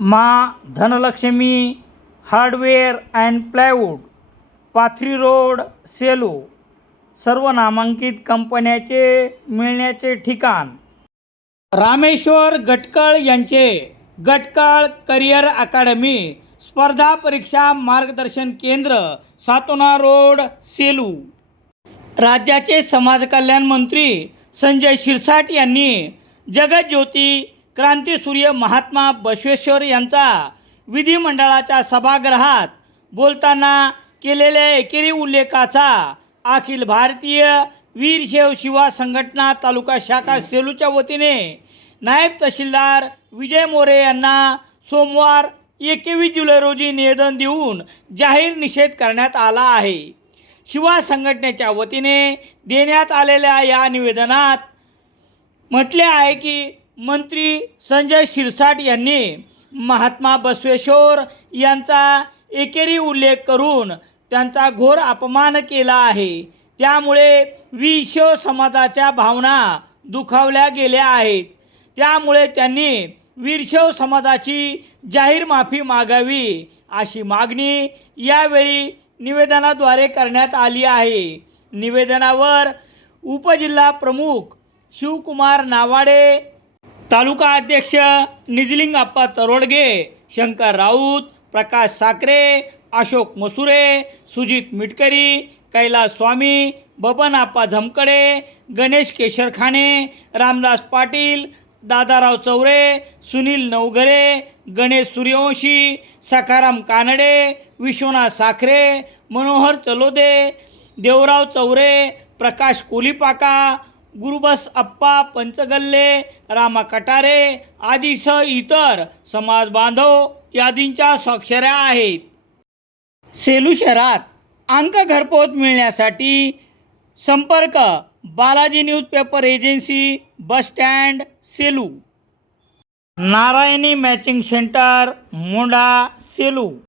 मा Dhanlakshmi hardware and plywood Pathri road Selu सर्व नामांकित कंपन्याचे मिळण्याचे ठिकाण. रामेश्वर गटकळ यांचे गटकळ करिअर अकादमी स्पर्धा परीक्षा मार्गदर्शन केंद्र सातोना रोड सेलू. राज्याचे समाज कल्याण मंत्री संजय शिरसाट यांनी जगज्योती क्रांतीसूर्य महात्मा बसवेश्वर यांचा विधिमंडळाच्या सभागृहात बोलताना केलेल्या एकेरी उल्लेखाचा अखिल भारतीय वीरशैव शिवा संघटना तालुका शाखा सेलूच्या वतीने नायब तहसीलदार विजय मोरे यांना सोमवार एकवीस जुलै रोजी निवेदन देऊन जाहीर निषेध करण्यात आला आहे. शिवा संघटनेच्या वतीने देण्यात आलेल्या या निवेदनात म्हटले आहे की मंत्री संजय शिरसाट यांनी महात्मा बसवेश्वर यांचा एकेरी उल्लेख करून त्यांचा घोर अपमान केला आहे. त्यामुळे विश्व समाजाच्या भावना दुखावल्या गेल्या आहेत. त्यामुळे त्यांनी वीरशैव समाजाची जाहीर माफी मागावी अशी मागणी यावेळी निवेदनाद्वारे करण्यात आली आहे. निवेदनावर उपजिल्हा प्रमुख शिवकुमार नावाडे तालुका अध्यक्ष निजलिंग तरोडगे शंकर राऊत प्रकाश साखरे अशोक मसुरे सुजित मिटकरी कैलास स्वामी बबनाप्पा झमकडे गणेश केशरखाने रामदास पाटील दादाराव चौरे सुनील नवघरे गणेश सूर्यवंशी सखाराम कानडे विश्वनाथ साखरे मनोहर चलोदे देवराव चौरे प्रकाश कोलीपाका गुरुबस अप्पा पंचगल्ले रामा कटारे आदीसह इतर समाज बांधव यादींच्या स्वाक्षऱ्या आहेत. सेलू शहरात अंक घरपोच मिळण्यासाठी संपर्क Balaji newspaper agency bus stand Selu. Narayani matching centre Monda Selu.